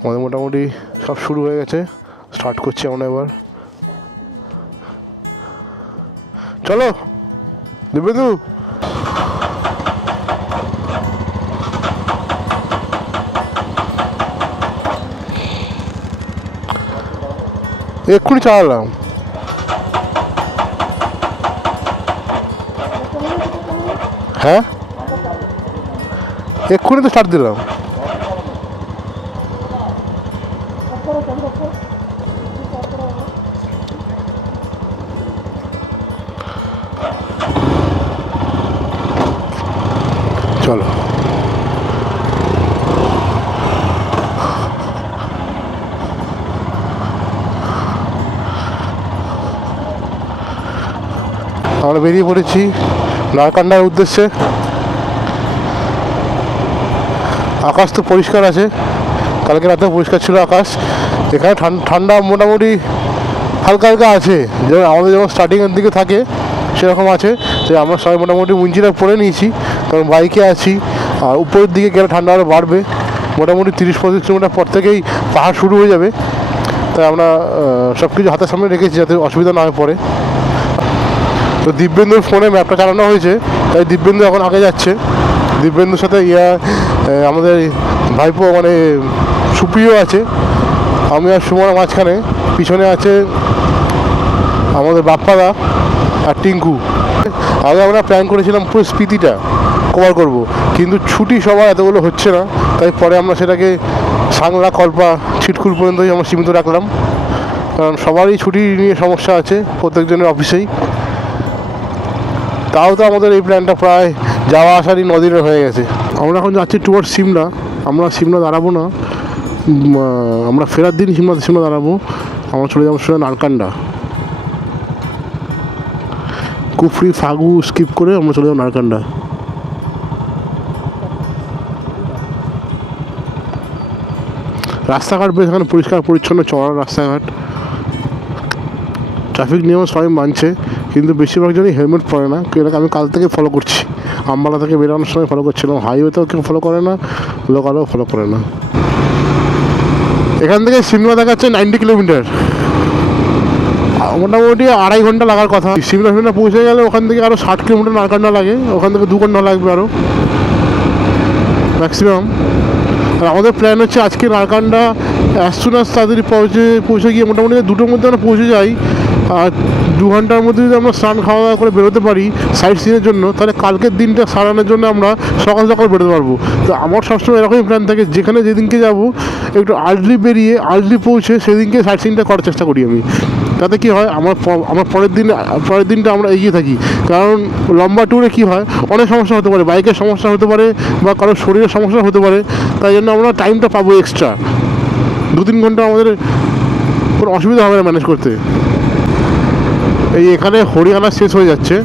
আমাদের মোটামুটি সব শুরু হয়ে গেছে, স্টার্ট করছি আমরা এবার। চলো দিব্যেন্দু, এক্ষুনি চালালাম। হ্যাঁ এক্ষুনি তো স্টার্ট দিলাম। চলো আমরা বেরিয়ে পড়েছি নারকান্ডার উদ্দেশ্যে। আকাশ তো পরিষ্কার আছে, কালকে রাতে পরিষ্কার ছিল আকাশ। এখানে ঠান্ডা মোটামুটি হালকা হালকা আছে, যেমন আমাদের যেমন স্টার্টিংয়ের দিকে থাকে সেরকম আছে। তো আমরা সবাই মোটামুটি উইঞ্চিটা পরে নিয়েছি, কারণ বাইকে আছি। আর উপরের দিকে গেলে ঠান্ডা আরও বাড়বে, মোটামুটি 30-35 কিলোমিটার পর থেকেই পাহাড় শুরু হয়ে যাবে। তাই আমরা সব কিছু হাতের সামনে রেখেছি যাতে অসুবিধা না হয়ে পড়ে। তো দিব্যেন্দুর ফোনে ম্যাপটা চালানো হয়েছে, তাই দিব্যেন্দু এখন আগে যাচ্ছে। দিব্যেন্দুর সাথে আমাদের ভাইপো মানে সুপ্রিয় আছে, আমি আর সুমন মাঝখানে, পিছনে আছে আমাদের বাপ্পাদা আর টিঙ্কু। আগে আমরা প্ল্যান করেছিলাম পুরো স্পিতিটা কভার করব, কিন্তু ছুটি সবার এতগুলো হচ্ছে না, তাই পরে আমরা সেটাকে সাংলা কল্পা ছিটকুল পর্যন্তই আমরা সীমিত রাখলাম। কারণ সবারই ছুটি নিয়ে সমস্যা আছে প্রত্যেকজনের অফিসেই। তাও তো আমাদের এই প্ল্যানটা প্রায় যাওয়া আসারই 9 দিনের হয়ে গেছে। আমরা এখন যাচ্ছি টুয়ার্ড সিমলা। আমরা সিমলা দাঁড়াবো না, আমরা ফেরার দিন সিমলা দাঁড়াবো। আমরা চলে যাবো সোজা নারকান্ডা, কুফরি ফাগু স্কিপ করে আমরা চলে যাবো নারকান্ডা। রাস্তাঘাট বেশ এখানে পরিষ্কার পরিচ্ছন্ন, চড়া রাস্তাঘাট। ট্রাফিক নিয়ম সবাই মানছে, কিন্তু বেশিরভাগ জনই হেলমেট পরে না। এটাকে আমি কাল থেকে ফলো করছি, আম্বালা থেকে বেরোনোর সময় ফলো করছিলাম। হাইওয়েতেও কেউ ফলো করে না, লোকালেও ফলো করে না। এখান থেকে সিমলা দেখাচ্ছে 90 কিলোমিটার, মোটামুটি 2.5 ঘন্টা লাগার কথা। সিমলা পৌঁছে গেলে ওখান থেকে আরও 60 কিলোমিটার নারকান্ডা লাগে, ওখান থেকে 2 ঘন্টা লাগবে আরও ম্যাক্সিমাম। আর আমাদের প্ল্যান হচ্ছে আজকে নারকান্ডা অ্যাজ সুন অ্যাজ তাড়াতাড়ি পৌঁছে গিয়ে মোটামুটি 2টোর মধ্যে আমরা পৌঁছে যাই। আর 2 ঘন্টার মধ্যে যদি আমরা স্নান খাওয়া দাওয়া করে বেরোতে পারি সাইট সিনের জন্য, তাহলে কালকের দিনটা সারানোর জন্য আমরা সকাল সকাল বেরোতে পারবো। তো আমার সবসময় এরকমই প্ল্যান থাকে, যেখানে যেদিনকে যাবো একটু আর্লি বেরিয়ে আর্লি পৌঁছে সেদিনকে সাইট সিনটা করার চেষ্টা করি আমি। তাতে কী হয়, আমার পরের দিনটা আমরা এগিয়ে থাকি। কারণ লম্বা ট্যুরে কী হয়, অনেক সমস্যা হতে পারে, বাইকের সমস্যা হতে পারে বা কারোর শরীরের সমস্যা হতে পারে। তাই জন্য আমরা টাইমটা পাবো এক্সট্রা 2-3 ঘন্টা, আমাদের কোনো অসুবিধা হবে না ম্যানেজ করতে। এই এখানে হরিয়ানা শেষ হয়ে যাচ্ছে,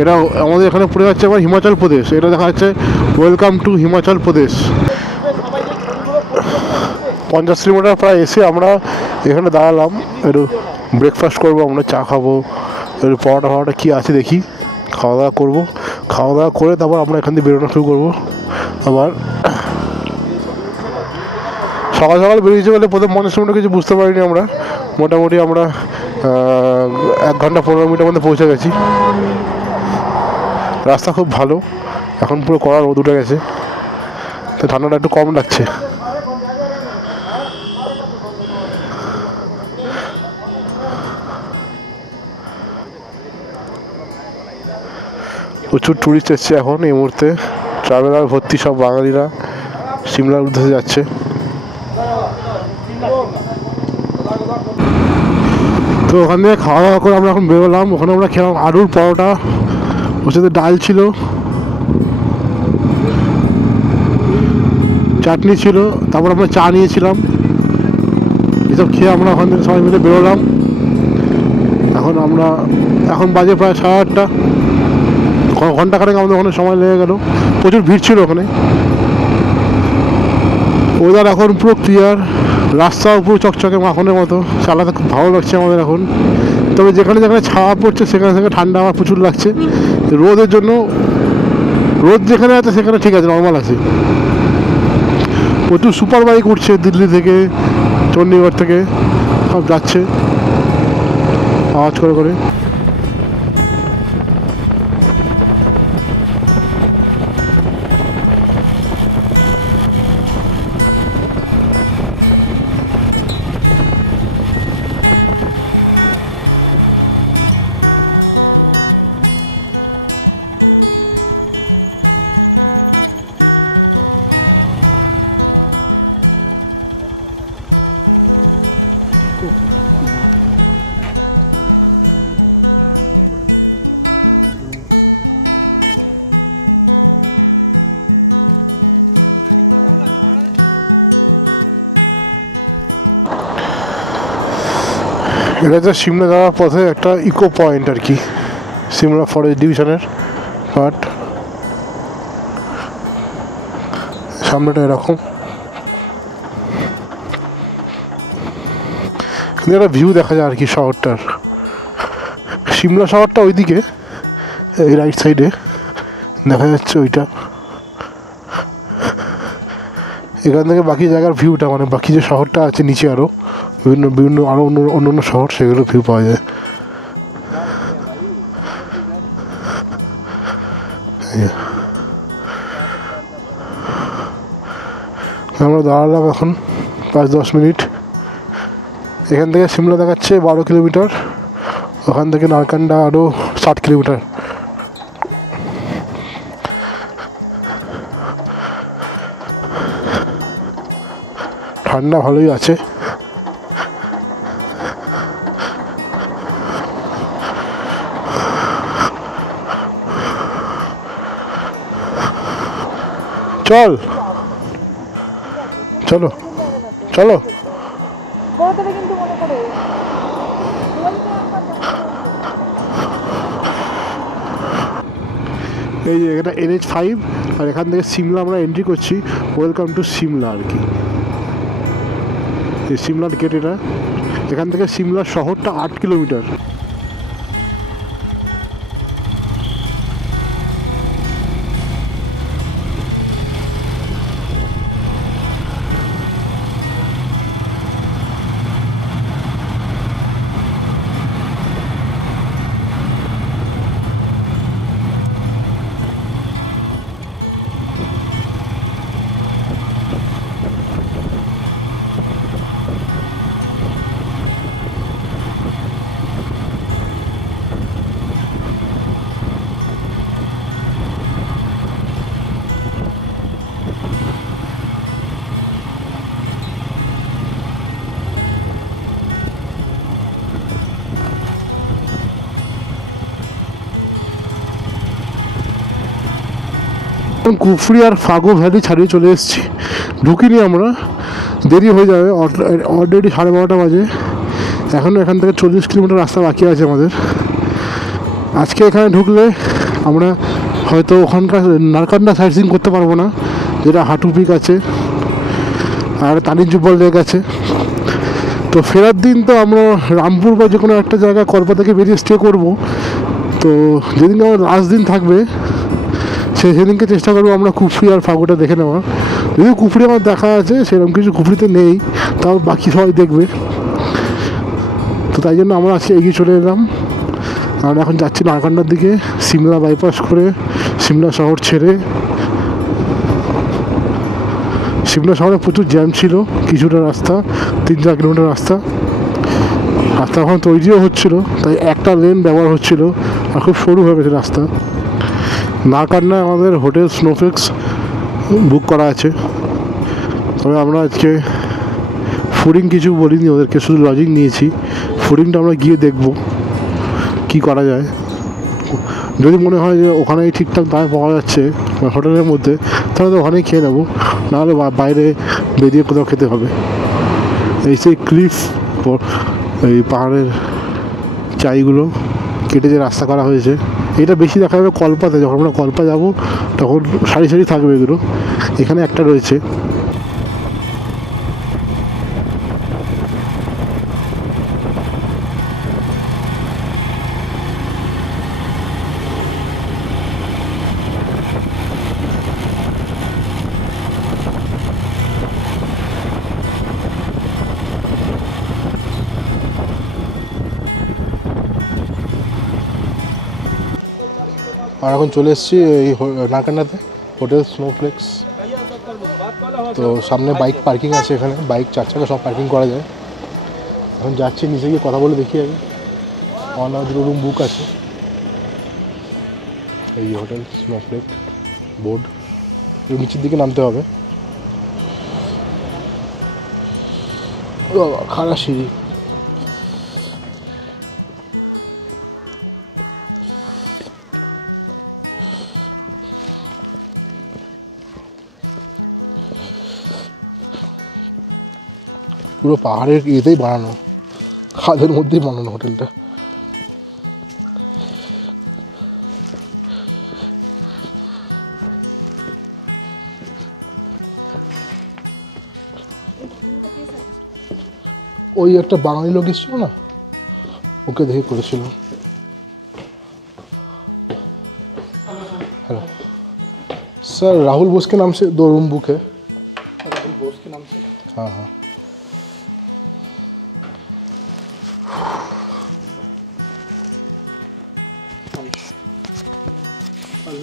এটা আমাদের এখানে পড়ে যাচ্ছে আবার হিমাচল প্রদেশ। এটা দেখা যাচ্ছে welcome to Himachal Pradesh. 50 kilometre প্রায় এসে আমরা এখানে দাঁড়ালাম, একটু ব্রেকফাস্ট করবো, আমরা চা খাবো, একটু পরোটা কী আছে দেখি, খাওয়া দাওয়া করবো। খাওয়া দাওয়া করে তারপর আমরা এখান থেকে বেরোনো শুরু করবো। আবার সকাল সকাল বেরিয়েছে বলে প্রথম 50 কিলোমিটার কিছু বুঝতে পারিনি আমরা। মোটামুটি আমরা 1 ঘন্টা 15 মিনিটের মধ্যে পৌঁছে গেছি। রাস্তা খুব ভালো, এখন পুরো কড়া রোদ উঠে গেছে, তো ঠান্ডাটা একটু কম লাগছে। প্রচুর ট্যুরিস্ট এসছে এখন এই মুহূর্তে, ট্রাভেলার ভর্তি, সব বাঙালিরা সিমলার উদ্দেশ্যে যাচ্ছে। তো ওখান থেকে খাওয়া দাওয়া করে আমরা এখন বেরোলাম। ওখানে আমরা খেলাম আলুর পরোটা, ওর সাথে ডাল ছিল, চাটনি ছিল, তারপর আমরা চা নিয়েছিলাম। এসব খেয়ে আমরা ওখান থেকে সবাই মিলে বেরোলাম। এখন বাজে প্রায় 8:30, ঘন্টাখানেক আমাদের ওখানে সময় লেগে গেল। প্রচুর ভিড় ছিল ওখানে। ওয়েদার এখন পুরো ক্লিয়ার, রাস্তাও পুরো চকচকে মাখনের মতো, চালাতে খুব ভালো লাগছে আমাদের এখন। তবে যেখানে যেখানে ছায়া পড়ছে সেখানে সেখানে ঠান্ডা আমার প্রচুর লাগছে। রোদ রোদ যেখানে আছে সেখানে ঠিক আছে, নর্মাল আছে। প্রচুর সুপার বাইক উঠছে দিল্লি থেকে, চণ্ডীগড় থেকে, সব যাচ্ছে আওয়াজ করে করে। এটা হচ্ছে সিমলা যাওয়ার পথে একটা ইকো পয়েন্ট আর কি, সিমলা ফরেস্ট ডিভিশনের পার্ট। সামনেটা এরকম, কিন্তু একটা ভিউ দেখা যায় আর কি শহরটার। সিমলা শহরটা ওইদিকে, এই রাইট সাইডে দেখা যাচ্ছে ওইটা। এখান থেকে বাকি জায়গার ভিউটা, মানে বাকি যে শহরটা আছে নিচে আরও বিভিন্ন বিভিন্ন আরও অন্য অন্য শহর, সেগুলো ভিউ পাওয়া যায়। আমরা দাঁড়ালাম এখন 5-10 মিনিট। এখান থেকে সিমলা দেখাচ্ছে 12 কিলোমিটার, ওখান থেকে নারকান্ডা আরও 60 কিলোমিটার। ঠান্ডা ভালোই আছে। চল চলো চলো। এই যে এটা NH5, আর এখান থেকে সিমলা আমরা এন্ট্রি করছি। ওয়েলকাম টু সিমলা আর কি, এই সিমলার গেট এটা। এখান থেকে সিমলা শহরটা 8 কিলোমিটার। কুফরি আর ফাগো ভ্যালি ছাড়িয়ে চলে এসেছি, ঢুকিনি আমরা, দেরি হয়ে যাবে। অলরেডি 12:30 বাজে, এখনও এখান থেকে 40 কিলোমিটার রাস্তা বাকি আছে আমাদের। আজকে এখানে ঢুকলে আমরা হয়তো ওখানকার নারকান্ডা সাইট সিইং করতে পারবো না, যেটা হাঁটু পিক আছে আর তানির জুব্বল লেক আছে। তো ফেরার দিন তো আমরা রামপুর বা যে কোনো একটা জায়গায় কল্পা থেকে বেরিয়ে স্টে করবো। তো যেদিন আমার লাস্ট দিন থাকবে সেদিনকে চেষ্টা করবো আমরা কুফরি আর ফাগুটা দেখে নেওয়ার। যদি কুফরি আমার দেখা আছে, সেরকম কিছু কুফরিতে নেই, তাও বাকি সবাই দেখবে। তো তাই জন্য আমরা আজকে এগিয়ে চলে এলাম। আমরা এখন যাচ্ছি নারকান্ডার দিকে, সিমলা বাইপাস করে, সিমলা শহর ছেড়ে। সিমলা শহরে প্রচুর জ্যাম ছিল, কিছুটা রাস্তা 3-4 কিলোমিটার রাস্তা এখন তৈরিও হচ্ছিলো, তাই একটা লেন ব্যবহার হচ্ছিল, আর খুব সরু হয়ে গেছে রাস্তা। নারকান্ডায় আমাদের হোটেল স্নোফ্লেক্স বুক করা আছে, তবে আমরা আজকে ফুডিং কিছু বলিনি ওদেরকে, শুধু লজিং নিয়েছি। ফুডিংটা আমরা গিয়ে দেখব কি করা যায়। যদি মনে হয় যে ওখানেই ঠিকঠাক দামে পাওয়া যাচ্ছে হোটেলের মধ্যে, তাহলে তো ওখানেই খেয়ে নেবো, নাহলে বাইরে বেরিয়ে কোথাও খেতে হবে। এই সেই ক্লিফ, এই পাহাড়ের চাইগুলো কেটে যে রাস্তা করা হয়েছে, এটা বেশি দেখা যাবে কল্পাতে। যখন আমরা কল্পা যাবো তখন সারি সারি থাকবে এগুলো, এখানে একটা রয়েছে। আর এখন চলে এসেছি এই নারকান্ডাতে, হোটেল স্নোফ্লেক্স। তো সামনে বাইক পার্কিং আছে, এখানে বাইক 4 চাকা সব পার্কিং করা যায়। এখন যাচ্ছি নিচে গিয়ে কথা বলে দেখি আগে। অনার রুম বুক আছে। এই হোটেল স্নোফ্লেক্স বোর্ড, নিচের দিকে নামতে হবে। খাড়া সিঁড়ি। পুরো পাহাড়ের ইয়েতেই বানানো, খাদের মধ্যেই বানানো হোটেলটা। ওই একটা বাঙালি লোক এসেছিল না, ওকে দেখে করেছিল। हेलो सर, राहुल बोस के नाम से 2 रूम बुक है। राहुल बोस के नाम से? हाँ हाँ।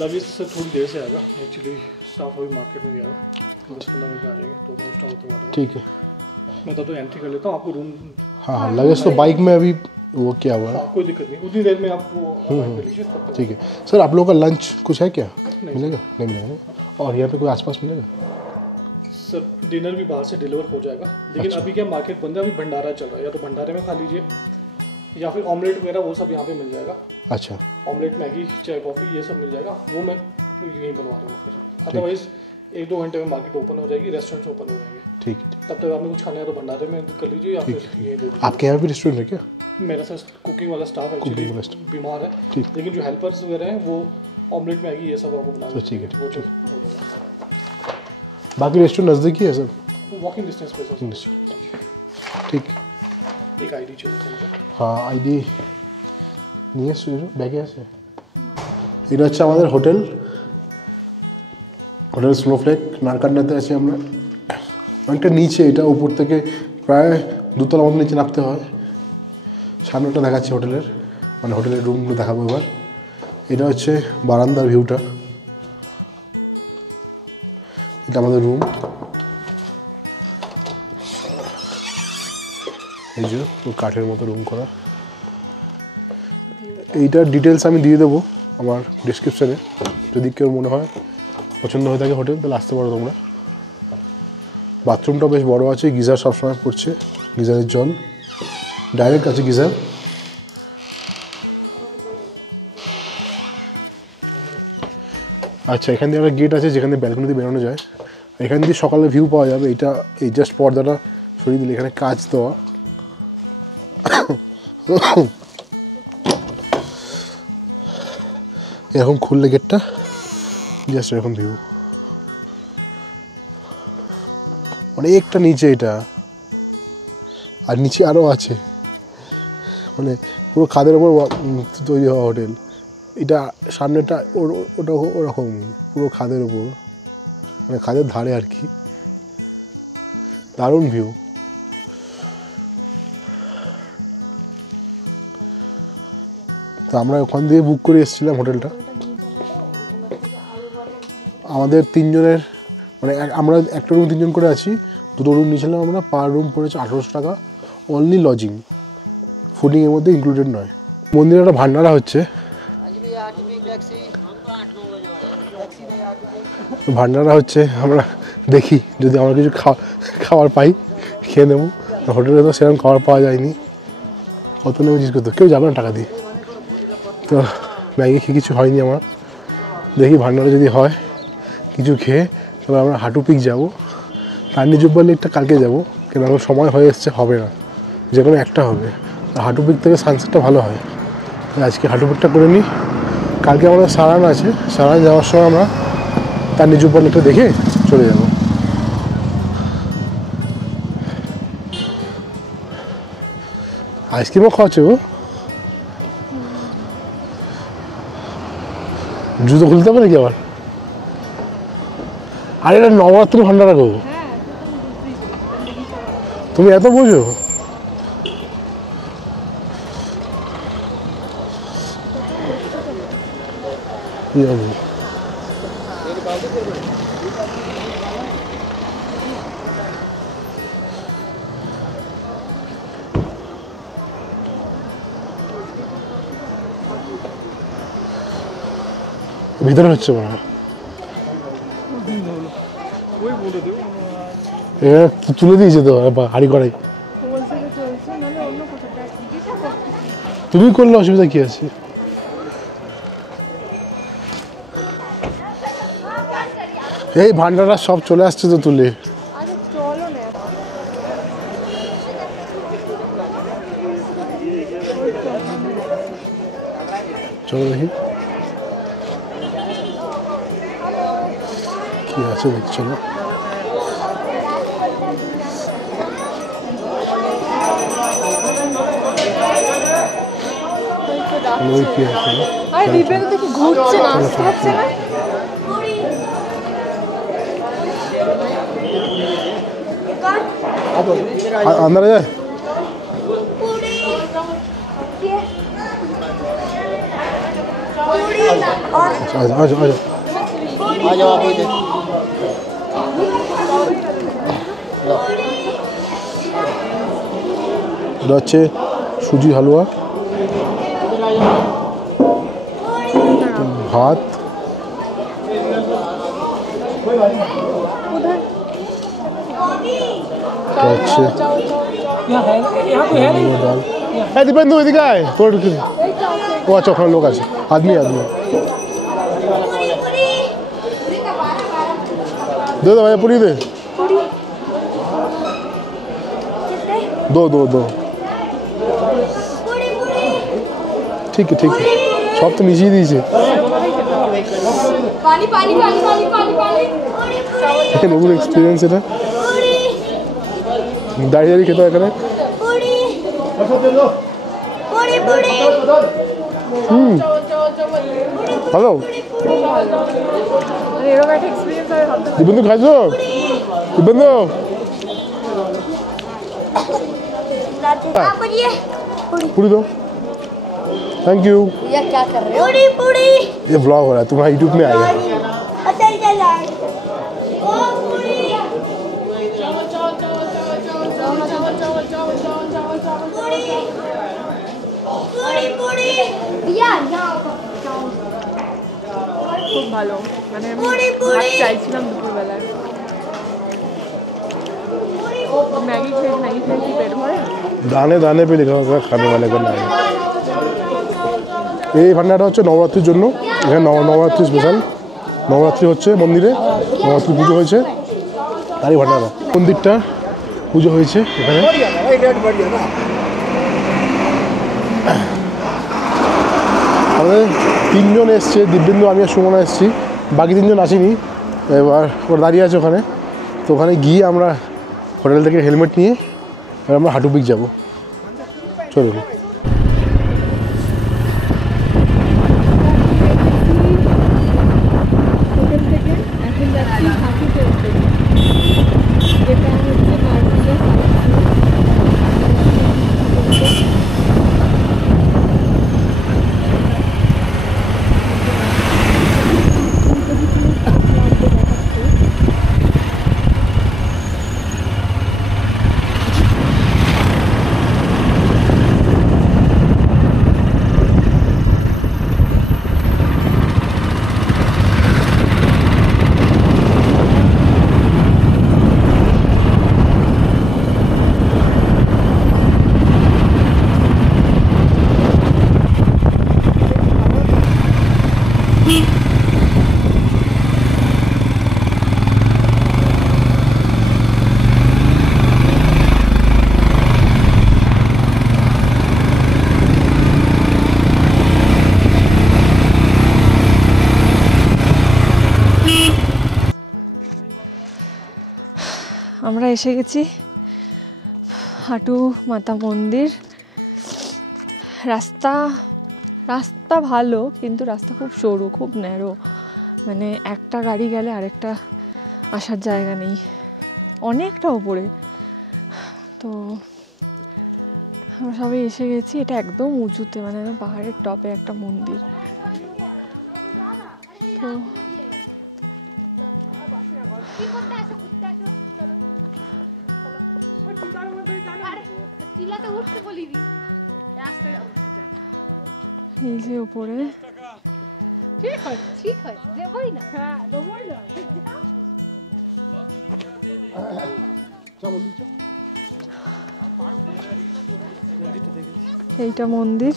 लगेज से थोड़ी देर से आएगा, एक्चुअली स्टाफ अभी मार्केट में गया है, 10-15 मिनट में आ जाएंगे, तो मैं स्टाफ होते हुआ। ठीक है, मैं तो एंट्री कर लेता हूँ आपको रूम। हाँ हाँ, लगेज तो बाइक में अभी वो क्या हुआ है। कोई दिक्कत नहीं, उतनी देर में आपको कर लीजिए। ठीक है सर, आप लोगों का लंच कुछ है क्या? मिलेगा? नहीं मिलेगा। और यहाँ पे कोई आसपास मिलेगा? सर डिनर भी बाहर से डिलीवर हो जाएगा, लेकिन अच्छा। अभी क्या मार्केट बंद है, अभी भंडारा चल रहा है, या तो भंडारे में खा लीजिए या फिर ऑमलेट वगैरह वो सब यहाँ पे मिल जाएगा। अच्छा, ऑमलेट, मैगी, चाय, कॉफ़ी ये सब मिल जाएगा, वो मैं यहीं बनवा दूँगा फिर। अदरवाइज़ 1-2 घंटे में मार्केट ओपन हो जाएगी, रेस्टोरेंट्स ओपन हो जाएंगे। ठीक है। तब तक आपने कुछ खाना है तो भंडारे में कर लीजिए या फिर यहीं दे दीजिए। आपके यहाँ भी रेस्टोरेंट है क्या? मेरा सर कुकिंग वाला स्टाफ एक्चुअली बीमार है, ठीक। लेकिन जो हेल्पर्स वगैरह हैं वो ऑमलेट, मैगी ये सब आपको बना तो ठीक है, वो ठीक। बाकी रेस्टोरेंट नज़दीक ही है सर? वॉकिंग डिस्टेंस पे सर। ठीक। एक आईडी चाहिए मुझे। हाँ, आईडी নিয়ে শুরু ব্যাগে আছে। এটা হচ্ছে আমাদের হোটেল, হোটেল স্নোফ্লেক নারকান্ডাতে আছি আমরা। অনেকটা নিচে, এটা উপর থেকে প্রায় 2 তলা মতো নিচে নামতে হয়। সামনেটা দেখাচ্ছি হোটেলের, মানে হোটেলের রুমগুলো দেখাবো এবার। এটা হচ্ছে বারান্দার ভিউটা, এটা আমাদের রুম। এই যে কাঠের মতো রুম করা। এইটার ডিটেলস আমি দিয়ে দেবো আমার ডিসক্রিপশানে, যদি কেউ মনে হয় পছন্দ হয়ে থাকে হোটেল তাহলে আসতে পারো তোমরা। বাথরুমটা বেশ বড় আছে, গিজার সবসময় পড়ছে, গিজারের জল ডাইরেক্ট আছে গিজার। আচ্ছা, এখান দিয়ে একটা গেট আছে যেখানে ব্যালকনি দিয়ে বেরোনো যায়। এখান দিয়ে সকালে ভিউ পাওয়া যাবে। এটা এই জাস্ট পর্দাটা সরিয়ে দিলে এখানে কাচ দেওয়া। এরকম খুললে গেটটা জাস্ট এরকম ভিউ, অনেকটা নিচে এটা, আর নিচে আরও আছে, মানে পুরো খাদের ওপর তৈরি হওয়া হোটেল। এটা সামনেটা ওটা ওরকম পুরো খাদের ওপর, মানে খাদের ধারে আর কি। দারুণ ভিউ। তো আমরা ওখান দিয়ে বুক করে এসেছিলাম হোটেলটা। আমাদের 3 জনের, মানে আমরা একটা রুম 3 জন করে আছি, 2 রুম নিয়েছিলাম আমরা। পার রুম পড়েছে 1800 টাকা, অনলি লজিং, ফুডিংয়ের মধ্যে ইনক্লুডেড নয়। মন্দিরে একটা ভান্ডারা হচ্ছে, ভান্ডারা হচ্ছে। আমরা দেখি যদি আমরা কিছু খাবার পাই খেয়ে নেবো। হোটেলে তো সেরকম খাবার পাওয়া যায়নি, কত নেবো জিজ্ঞেস করতো, কেউ যাবে না টাকা দিয়ে। তো ম্যাগি খেয়ে কিছু হয়নি আমার, দেখি ভান্ডারা যদি হয় কিছু খেয়ে তবে আমরা হাঁটু পিক যাবো। কান্ডি জুব্বা লেকটা কালকে যাবো, কেন আমার সময় হয়ে এসছে, হবে না, যে কোনো একটা হবে। আর হাঁটু পিক থেকে সানসেটটা ভালো হয়, আজকে হাঁটু পিকটা করে নিই। কালকে আমাদের সারান আছে, সারান যাওয়ার সময় আমরা কান্ডি জুব্বা লেকটা দেখে চলে যাব। আইসক্রিমও খাওয়াচ্ছে গো, জুতো খুলতে পারে কি আবার? আরে এটা নবরাত্রি ভান্ডারা গো, তুমি এত বোঝো? জানি ভিতরে হচ্ছে মনে হয় তুলে দিয়েছে তো হাড়ি করাই তুমি করলে অসুবিধা কি আছে এই ভান্ডারা সব চলে আসছে তো তুলে চলো দেখি কি আছে দেখি চলো কি আছে ঘুরছে না আসতে হচ্ছে না अंदर जाए आ जाओ आप इधर এটা হচ্ছে সুজি হালুয়া ভাত হচ্ছে ডাল হ্যাঁ দীপেন্দু এদিকে আয় তোর ও আচ্ছা ওখানে লোক আছে আদমি আদমি दे दो भैया पूरी दे दो दो दो ठीक है सब तो नीचे ही दीजिए पानी पानी पानी पानी पानी पानी নতুন এক্সপিরিয়েন্স এটা দাঁড়িয়ে দাঁড়িয়ে খেতে হয় এখানে ভালো दीपेंदु खाइছো दीपेंदु पूरी दो थैंक यू ये क्या कर रहे हो पूरी पूरी ये व्लॉग हो रहा है तुम्हारा यूट्यूब में आएगा चल चल খুব ভালো মানে আমি ভাত চাইছিলাম দুপুরবেলায় ম্যাগি খেয়ে কি পেট ভরে दाने दाने पे लिखा होगा खाने वाले का नाम এই ভান্ডারটা হচ্ছে নবরাত্রির জন্য এখানে নবরাত্রি স্পেশাল নবরাত্রি হচ্ছে মন্দিরে নবরাত্রি পুজো হয়েছে তারই ভান্ডারা মন্দিরটা পুজো হয়েছে এখানে আমাদের তিনজন এসছে দিব্যেন্দু আমি আর সুমনা এসেছি বাকি তিনজন আসেনি এবার ওরা দাঁড়িয়ে আছে ওখানে তো ওখানে গিয়ে আমরা হোটেল থেকে হেলমেট নিয়ে এবার আমরা হাঁটু পিক যাবো চলুন হোটেল থেকে এখন যাচ্ছি হাঁটুতে উঠতে যেটা হচ্ছে মার্কেটের আমরা এসে গেছি হাঁটু মাতা মন্দির রাস্তা ভালো কিন্তু রাস্তা খুব সরু খুব ন্যারো মানে একটা গাড়ি গেলে আরেকটা আসার জায়গা নেই অনেকটা উপরে তো আমরা সবাই এসে গেছি এটা একদম উঁচুতে মানে পাহাড়ের টপে একটা মন্দির তো এই যে উপরে ঠিক হয় দেবই না হ্যাঁ দেবই না এইটা মন্দির।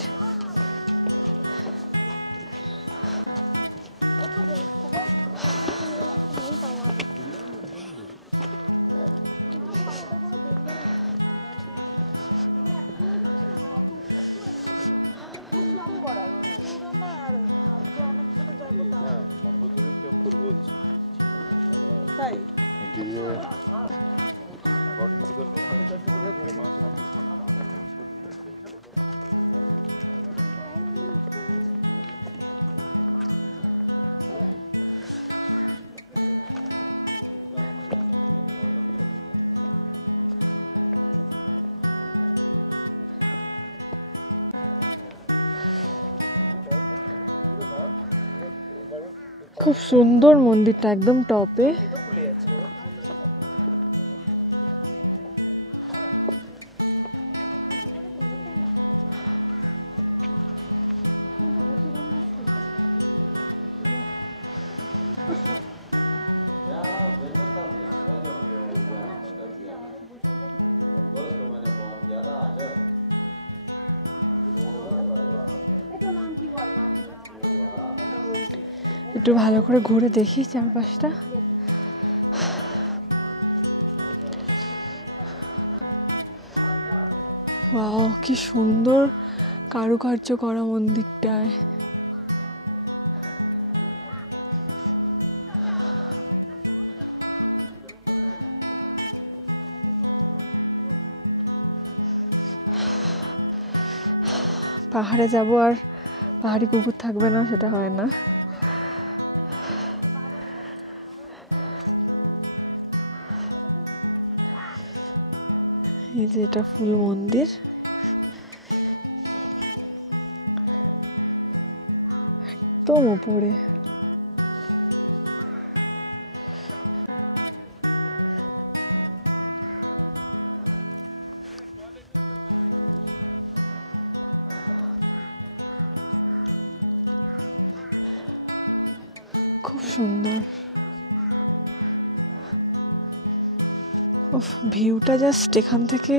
খুব সুন্দর মন্দিরটা, একদম টপে। একটু ভালো করে ঘুরে দেখি চারপাশটা। ওয়াও, কি সুন্দর কারুকার্য করা মন্দিরটায়। পাহাড়ে যাব আর পাহাড়ি কুকুর থাকবে না, সেটা হয় না। এই যে এটা ফুল মন্দির, একদম উপরে। খুব সুন্দর। ভিউটা জাস্ট এখান থেকে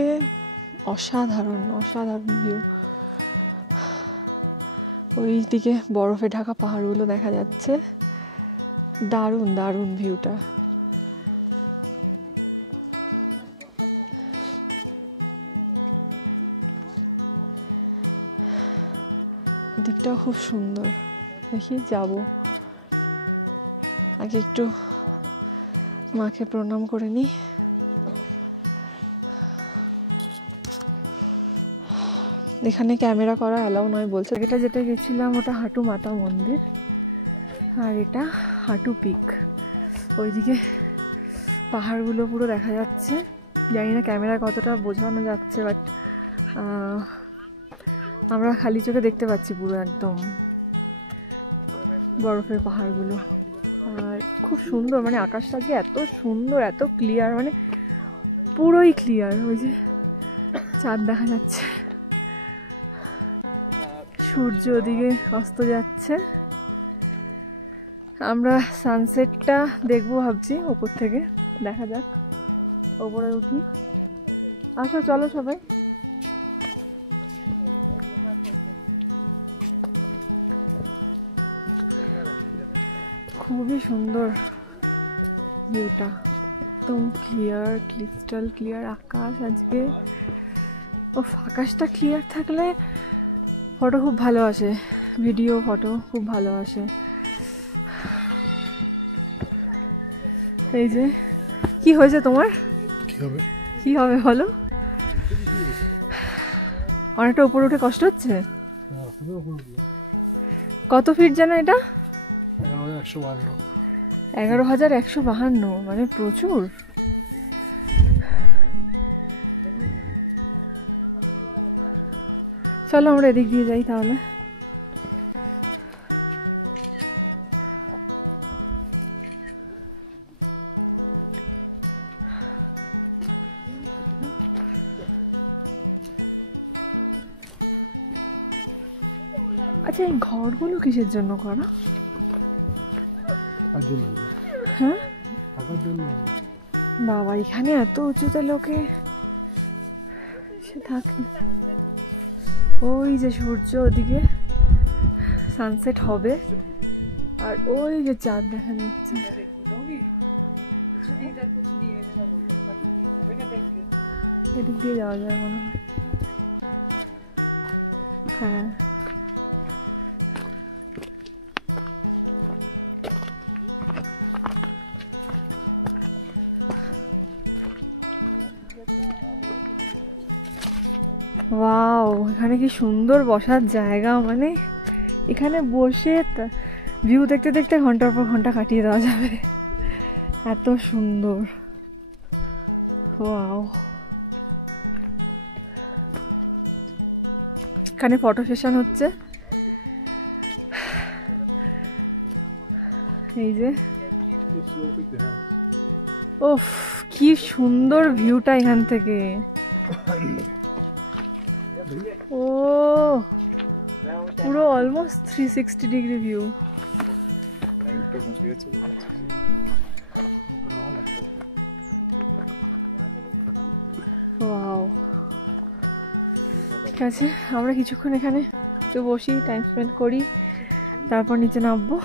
অসাধারণ, অসাধারণ ভিউ। ওই দিকে বরফে ঢাকা পাহাড়গুলো দেখা যাচ্ছে, দারুণ দারুণ ভিউটা। দিকটাও খুব সুন্দর। দেখি যাব, আগে একটু মাকে প্রণাম করে নিই। এখানে ক্যামেরা করা অ্যালাউ নয় বলছে। এটা যেটা গেছিলাম ওটা হাঁটু মাতা মন্দির, আর এটা হাঁটু পিক। ওইদিকে পাহাড়গুলো পুরো দেখা যাচ্ছে। জানি না ক্যামেরা কতটা বোঝানো যাচ্ছে, বাট আমরা খালি চোখে দেখতে পাচ্ছি পুরো একদম বরফের পাহাড়গুলো। আর খুব সুন্দর, মানে আকাশটা যে এত সুন্দর, এত ক্লিয়ার, মানে পুরোই ক্লিয়ার। ওই যে চাঁদ দেখা যাচ্ছে, সূর্য ওদিকে অস্ত যাচ্ছে। আমরা সানসেটটা দেখবো ভাবছি ওপর থেকে, দেখা যাক। ওপরে উঠি, আসো চলো সবাই। খুবই সুন্দর ভিউটা, একদম ক্লিয়ার, ক্রিস্টাল ক্লিয়ার আকাশ আজকে। ও আকাশটা ক্লিয়ার থাকলে ফটো খুব ভালো আসে, ভিডিও ফটো খুব ভালো আসে। এই যে কি হয়েছে তোমার? কি হবে বলো? অনেকটা উপরে উঠে কষ্ট হচ্ছে। কত ফিট যেন এটা? 11,152, মানে প্রচুর। চলো আমরা এদিক দিয়ে যাই তাহলে। আচ্ছা এই ঘরগুলো কিসের জন্য করা? হ্যাঁ বাবা, এখানে এত উঁচুতে লোকে সে থাকে। ওই যে সূর্য ওদিকে সানসেট হবে, আর ওই যে চাঁদ দেখা যাচ্ছে। এদিক দিয়ে যাওয়া যায় মনে হয়। হ্যাঁ ওয়াও, এখানে কি সুন্দর বসার জায়গা, মানে এখানে বসে ভিউ দেখতে দেখতে ঘন্টার পর ঘন্টা কাটিয়ে দেওয়া যাবে, এত সুন্দর। ওয়াও, এখানে ফটো সেশন হচ্ছে। এই যে ওফ, কি সুন্দর ভিউটা এখান থেকে। ও পুরো অলমোস্ট 360 ডিগ্রি ভিউ। ওয়াও, ঠিক আছে, আমরা কিছুক্ষণ এখানে একটু বসি, টাইম স্পেন্ড করি, তারপর নিচে নামবো।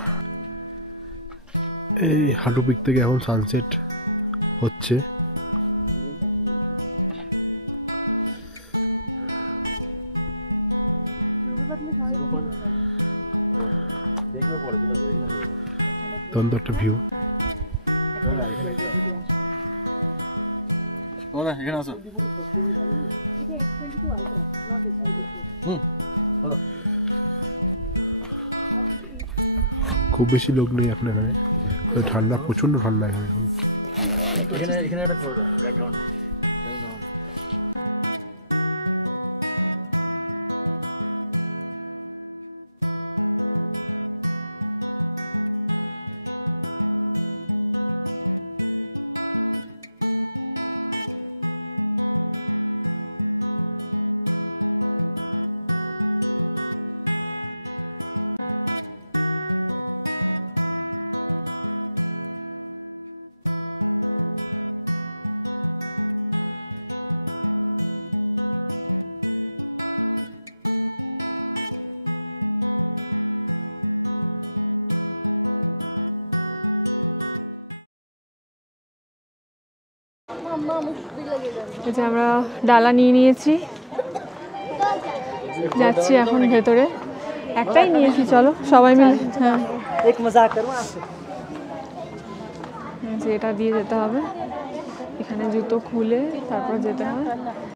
এই হাঁটু পিক থেকে এখন সানসেট হচ্ছে। দারুণ একটা ভিউ। খুব বেশি লোক নেই এখন এখানে, ঠান্ডা, প্রচন্ড ঠান্ডা এখানে এখন। এই যে আমরা ডালা নিয়ে নিয়েছি, যাচ্ছি এখন ভেতরে। একটাই নিয়েছি, চলো সবাই মিলে। হ্যাঁ, যে এটা দিয়ে যেতে হবে, এখানে জুতো খুলে তারপর যেতে হয়।